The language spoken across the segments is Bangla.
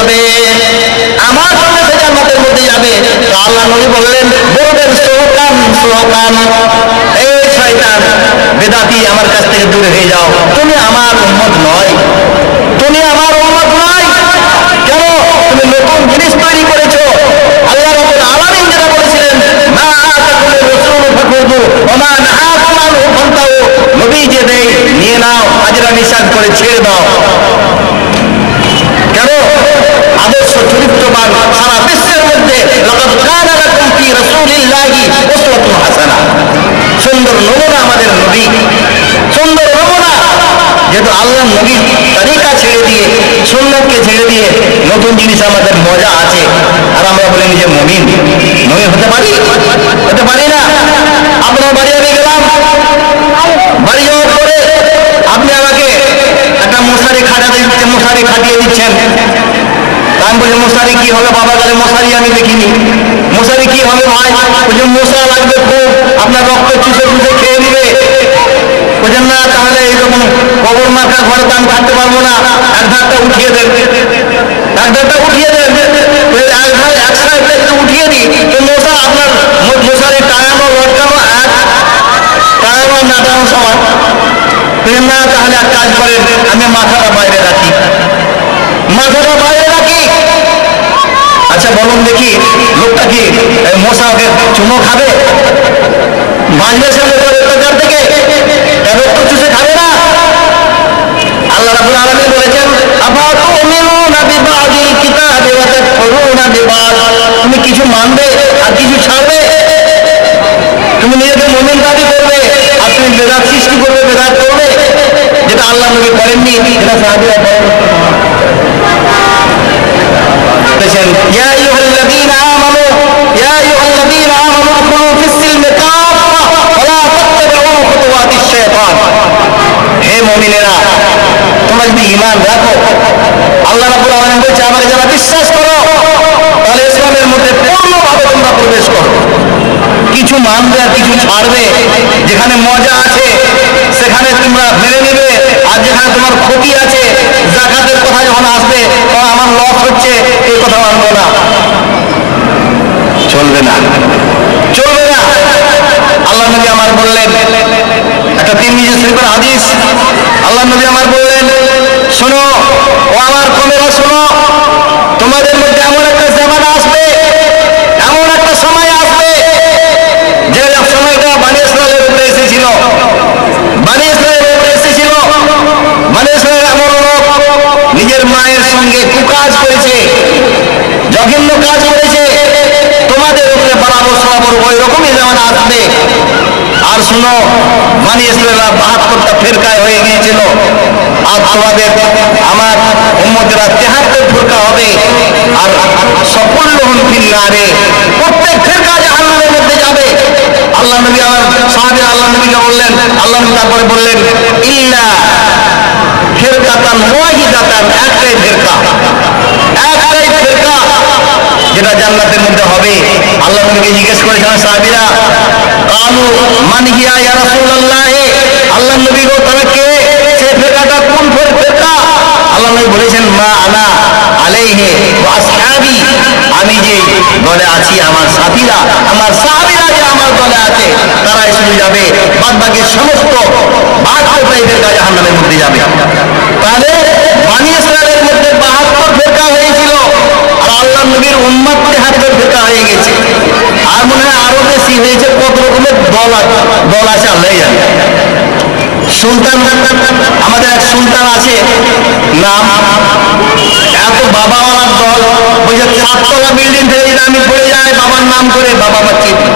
যাবে, আমার সঙ্গে সে জান্নাতের মধ্যে যাবে। তো আল্লাহ নবী বললেন, বলবেন সোহকান সোহকান, এই শয়তান বেদাতি আমার কাছ থেকে দূরে হয়ে যাও, তুমি আমার উম্মত নয়, তুমি আমার উম্মত নয়। কেন? তুমি নতুন জিনিস তৈরি করেছো। আল্লাহ রাব্বুল আলামিন যেটা বলেছিলেন, মা আতাকুমুর রাসূলু ফাখুযু ওয়া মা নাহাকুম আনহু ফান্তাহু, নবী যে দেয় নিয়ে নাও, আজরা নিষেধ করে ছেড়ে দাও। কেন? আদর্শ চরিত্রবান সারা বিশ্বের মধ্যে লাকাদ কানা লাকুম ফি রাসূলিল্লাহি উসওয়াতুন হাসানা, সুন্দর নমুনা আমাদের নবী, সুন্দর নমুনা। যেহেতু আল্লাহ নবীর তরিকা ছেড়ে দিয়ে, সুন্নাতকে ছেড়ে দিয়ে নতুন জিনিস আমাদের মজা আছে, আর আমরা বলি যে মুমিন হতে পারি? হতে পারি না। আপনার বাড়ি আমি গেলাম, বাড়ি যাওয়ার পরে আপনি আমাকে একটা মশারি খাটিয়ে দিচ্ছেন। আমি বলি মশারি কি হবে বাবা? তাহলে মশারি আমি দেখিনি, মশারি কি হবে ভাই? বলছে মশা লাগবে খুব, আপনার রক্ত চুষে চুষে খেয়ে নিবে। বলছেন না, তাহলে এইরকম কবর মাখা ঘরে তো আমি থাকতে পারবো না, এক ধারটা উঠিয়ে দেন, এক ধারটা উঠিয়ে দেন, এক সাইডটা যদি উঠিয়ে দিই তো মশা আপনার মশারি টাঙানো লটকানো টাঙানো না টাঙানো সমান। বলছেন না, তাহলে এক কাজ করেন, আমি মাথাটা বাইরে রাখি, মাথাটা বাইরে রাখি। আচ্ছা বলুন দেখি, লোকটা কি মশাকে চুমো খাবে? বাঁচবে সে অত্যাচার থেকে? রক্ত চুষে খাবে না? আল্লাহ রাব্বুল আলামিন বলেছেন, আফাতুমিনুনা বিবাদিল কিতাবি ওয়া তাকফুরুনা বিবাদ, তুমি কিছু মানবে আর কিছু ছাড়বে? তুমি নিজেকে মুমিন দাবি করবে আর তুমি বেদাত সৃষ্টি করবে, বেদাত করবে, যেটা আল্লাহ নবী করেননি, যেটা সাহাবীরা করেন। ইয়া আইয়ুহাল্লাযীনা আমানু ইয়া আইয়ুহাল্লাযীনা আমানু কুনু ফিস-সিলমি কাফা ওয়া লা তাত্তাবিউ খুতুওয়াতিশ শাইতান। হে মুমিনেরা, তোমরা যদি ঈমান রাখো, আল্লাহ রাব্বুল আলামিন বলছে আমাকে যারা বিশ্বাস করো, তাহলে ইসলামের মধ্যে পূর্ণভাবে তোমরা প্রবেশ করো। কিছু মানবে আর কিছু ছাড়বে, যেখানে মজা আছে সেখানে তোমরা মেনে নেবে, আর যেখানে তোমার ক্ষতি আছে, যাকাতের কথা যখন আসবে তখন আমার লস হচ্ছে, এই কথা মানবো না, চলবে না, চলবে না। আল্লাহ নবী আমার বললেন, একটা তিরমিজি শরীফের হাদিস, আল্লাহ নবী আমার বললেন, শোনো ও আমার কমেরা, শোনো, তোমাদের মধ্যে এমন একটা জামানা আসবে, এমন একটা সময় আসবে, যে সময়টা বানি ইসরায়েলের উপরে এসেছিল, বানি ইসরায়েলের উপরে এসেছিল। বানি ইসরায়েল এমন লোক নিজের মায়ের সঙ্গে কুকাজ করেছে, জঘন্য কাজ করেছে, তোমাদের উপরে বাড়াবো সরাবর ওই রকমই জামানা আসবে। আর শুনো, বানি ইসরায়েলরা ৭২টা ফেরকায় হয়ে গিয়েছিল, আর তোমাদের আমার উম্মতেরা ৭৩ ফেরকা হবে, আর সকলহুম ফিন নারে, প্রত্যেক ফেরকা জাহান্নামের মধ্যে যাবে। আল্লাহ নবী আমার সাহাবী আল্লাহ নবীকে বললেন, আল্লাহ নবী তারপরে বললেন, ইল্লা ফিরকাতান ওয়াহিদাতান, একটাই ফেরকা, একটাই ফেরকা যেটা জান্নাতের মধ্যে হবে। আল্লাহ নবীকে জিজ্ঞেস করেছিলেন সাহাবীরা, কালু মান হিয়া ইয়া রাসূলুল্লাহ, আল্লাহ নবী গো তারা কে? সে ফেরকাটা কোন ফেরকা? আল্লাহ নবী বলেছেন, মা আনা আলাইহি ওয়া আসহাবি, আমি যে দলে আছি, আমার সাথীরা, আমার সাহাবীরা যে আমার দলে আছে, তারাই শুধু যাবে, বাদ বাকি সমস্ত ৭২ ফেরকা জাহান্নামের মধ্যে যাবে। তাহলে বানি ইসরায়েলের মধ্যে ৭২ ফেরকা হয়েছিল, আর আল্লাহ নবীর উম্মত ৭৩ ফেরকা হয়ে গেছে, আর মনে হয় আরো বেশি হয়েছে। কত রকমের দল আছে আল্লাহ জানে। সুলতান, আমাদের এক সুলতান আছে, নাম এত বাবাওয়ালার দল, বলছে ৪তলা বিল্ডিং থেকে যদি আমি পড়ে যাই বাবার নাম করে, বাবা বাঁচিয়ে দিবে,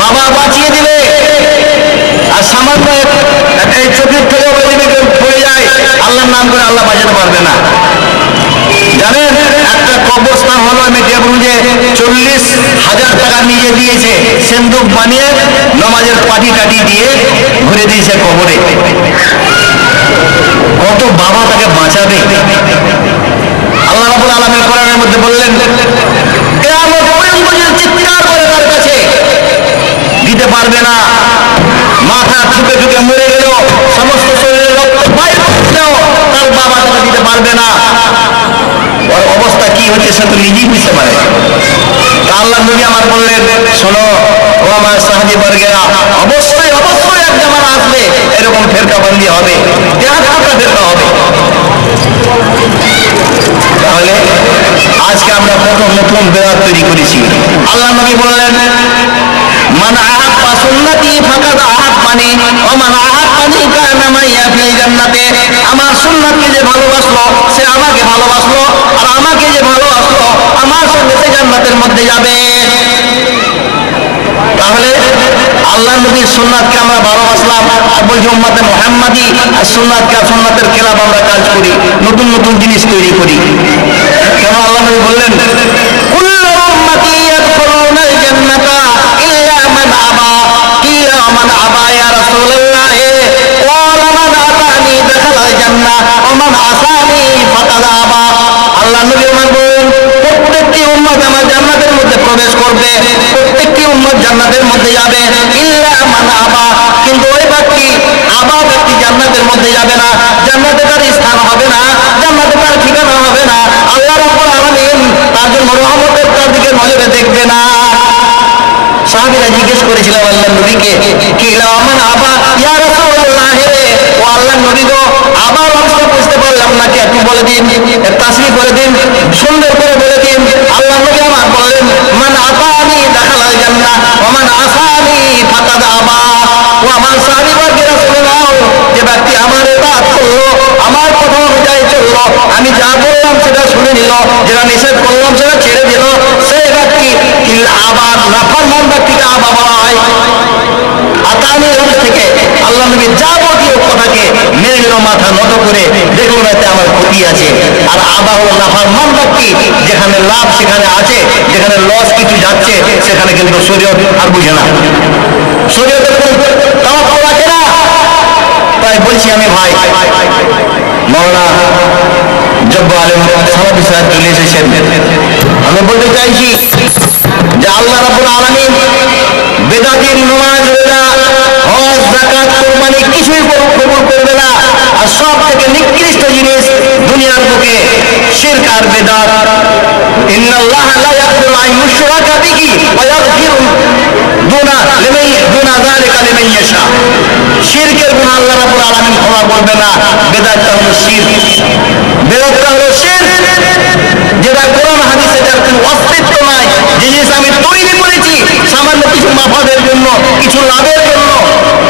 বাবা বাঁচিয়ে দিবে। আর সামান্য এই চোখের থেকে পড়ে যায় আল্লাহর নাম করে, আল্লাহ বাঁচাতে পারবে না। জানেন, একটা কবরস্থান হলো মেটিয়াপুরে, ৪০,০০০ টাকা নিয়ে দিয়েছে, সিন্দুক বানিয়ে নামাজের পাটি টাটি দিয়ে ঘুরে দিয়েছে কবরে। কত বাবা তাকে বাঁচাবে? আল্লাহ রাব্বুল আলামিন কোরআনের মধ্যে বললেন, কিয়ামত পর্যন্ত যদি চিৎকার করে তার কাছে দিতে পারবে না, মাথা ঠুকে ঠুকে মরে গেল, সমস্ত শরীরে রক্ত বাইরে তার বাবা তাকে দিতে পারবে না। হচ্ছে সে তো নিজেই বুঝতে পারে। আল্লাহ নবী আমার বললেন, শোনো ও আমার সাহাবী বর্গেরা, অবশ্যই অবশ্যই এক জামানা আসবে এরকম ফেরকাবন্দি হবে, দেহাটা ফেরকা হবে। তাহলে আজকে আমরা প্রথম নতুন বেদাত তৈরি করেছি। আল্লাহ নবী বললেন, মান আহাব্বা সুন্নতি ফাকাদ আহাব্বানি ওয়া মান আহাব্বানি কানা মাইয়া ফিল জান্নাতে। আমার সুন্নাতকে যে ভালোবাসলো সে আমাকে ভালোবাসলো, আর আমাকে যে ভালোবাসলো আমার সঙ্গে সে জান্নাতের মধ্যে যাবে। তাহলে আল্লাহ নবীর সুন্নাতকে আমরা ভালোবাসলাম, আর বলছি উম্মতে মুহাম্মাদি আর সুন্নাতকে, সুন্নাতের খেলাফ আমরা কাজ করি, নতুন নতুন জিনিস তৈরি করি। কেন আল্লাহ নবী বললেন, কুল্লু উম্মতি ইয়াদখুলুনাল জান্নাতা ইল্লা মান আবা। কিয়া মান আবা ইয়া রাসূলুল্লাহ? ক্বালা মান আতানি দাখালাল জান্নাহ ওয়া মান আসানি ফাকাদ আবা। আল্লাহ নবী আমার বলেন, প্রত্যেকটি উম্মত আমার জান্নাতের মধ্যে প্রবেশ করবে, প্রত্যেকটি উম্মত জান্নাতের মধ্যে যাবে, ইল্লা মান আবা। কিন্তু ওই ব্যক্তি আবা ব্যক্তি জান্নাতের মধ্যে যাবে না, জান্নাতে তার স্থান হবে না, জান্নাতে তার ঠিকানা হবে না। আল্লাহ রাব্বুল আলামিন তার জন্য রহমতের তার দিকে নজরে দেখবে না। সাহাবীরা জিজ্ঞেস করেছিলেন আল্লাহ নবীকে, কিলা মান আবা ইয়া রাসূলুল্লাহ? ও আল্লাহ নবী গো, আবার অংশ বুঝতে পারলাম না, কি আপনি বলে দিন, তাসরিহ করে দিন, সুন্দর করে বলে দিন। আল্লাহ নবী আমার বললেন, মান আতানি দাখালাল জান্নাহ ওয়া মান আসানি ফাকাদ আবা। ও আমার সাহাবী বর্গেরা শুনে নাও, যে ব্যক্তি আমার ইবাদত করলো, আমার কথা অনুযায়ী চললো, আমি যা বললাম সেটা শুনে নিল, যেটা নিষেধ করলাম সেটা ছেড়ে দিল, সেই ব্যক্তি আবার নাফরমান ব্যক্তিকে আবা বলা হয়। আতানি থেকে আল্লাহ নবী যাবতীয় কথাকে মেনে নিল, মাথা নত করে দেখুন এতে আমার ক্ষতি আছে। আর আবা হলো নাফরমান ব্যক্তি, যেখানে লাভ সেখানে আছে, যেখানে লস কিছু যাচ্ছে সেখানে কিন্তু শরীয়ত আর বুঝে না, শরীয়তের কোনো তাওয়াক্কুল রাখে না। তাই বলছি আমি ভাই, মাওলানা জব্ব আলেম সালাফি সাহেব চলে এসেছেন, আমি বলতে চাইছি যে আল্লাহ রাব্বুল আলামিন বেদাতির নামাজ, রোজা, হজ, যাকাত, কুরবানি কিছুই কবুল করবে না। আর সব থেকে নিকৃষ্ট জিনিস দুনিয়ার বুকে শিরক আর বেদাত। ইন্নাল্লাহা লা ইয়াগফিরু আন ইউশরাকা বিহি ওয়া ইয়াগফিরু দুনা যালিকা লিমান ইয়াশা। শিরকের গুনাহ আল্লাহ রাব্বুল আলামিন ক্ষমা করবে না। বেদাতটা হলো শিরক, বেদাতটা হলো শিরক, যেটা কোরআন হাদিসে যার কোনো অস্তিত্ব নাই। যে জিনিস আমি তৈরি করেছি সামান্য কিছু মাফাদের জন্য, কিছু লাভের জন্য,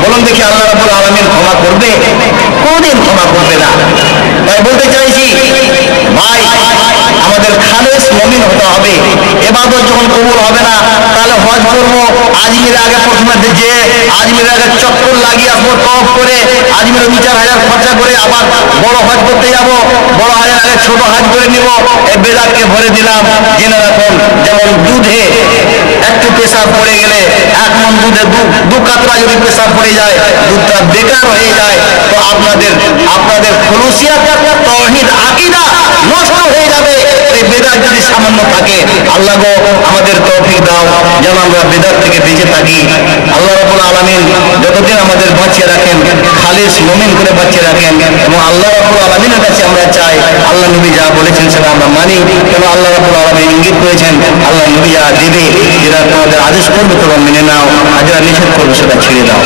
বলুন দেখি আল্লাহ রাব্বুল আলামিন ক্ষমা করবে? কোনদিন ক্ষমা করবে না। তাই বলতে চাইছি ভাই, আমাদের খালেস মুমিন হতে হবে। ইবাদত যখন কবুল হবে না, তাহলে হজ করবো, আজমিরে আগে প্রথমে যে আজমিরে আগে চক্কর লাগিয়ে আসবো, তওয়াফ করে আজমিরে 2-4 হাজার খরচা করে আবার বড় হজ করতে যাব, বড় হজের আগে ছোট হজ করে নিব, এই বেদাতকে ভরে দিলাম। জেনে রাখুন, যেমন দুধে একটু পেশাব পড়ে গেলে, 1 মণ দুধে 2 কাতরা যদি পেশাব পড়ে যায়, দুধটা বেকার হয়ে যায়, তো আপনাদের খুলুসিয়াত, তাওহীদ, আকীদা নষ্ট হয়ে যাবে। এই বেদাত যদি সামান্য থাকে, আল্লাহ গো আমাদের তৌফিক দাও যেন আমরা বেদাত থেকে বেঁচে থাকি। আল্লাহ রাব্বুল আলামিন যতদিন আমাদের বাঁচিয়ে রাখেন, খালিস মুমিন করে বাঁচিয়ে রাখেন। এবং আল্লাহ রাব্বুল আলামিনের কাছে আমরা চাই, আল্লাহ নবী যা বলেছেন সেটা আমরা মানি। কেন আল্লাহ রাব্বুল আলামিন ইঙ্গিত করেছেন, আল্লাহ নবী যা দিবে, যেটা তোমাদের আদেশ করবে তোমরা মেনে নাও, আর যারা নিষেধ করবে সেটা ছেড়ে দাও।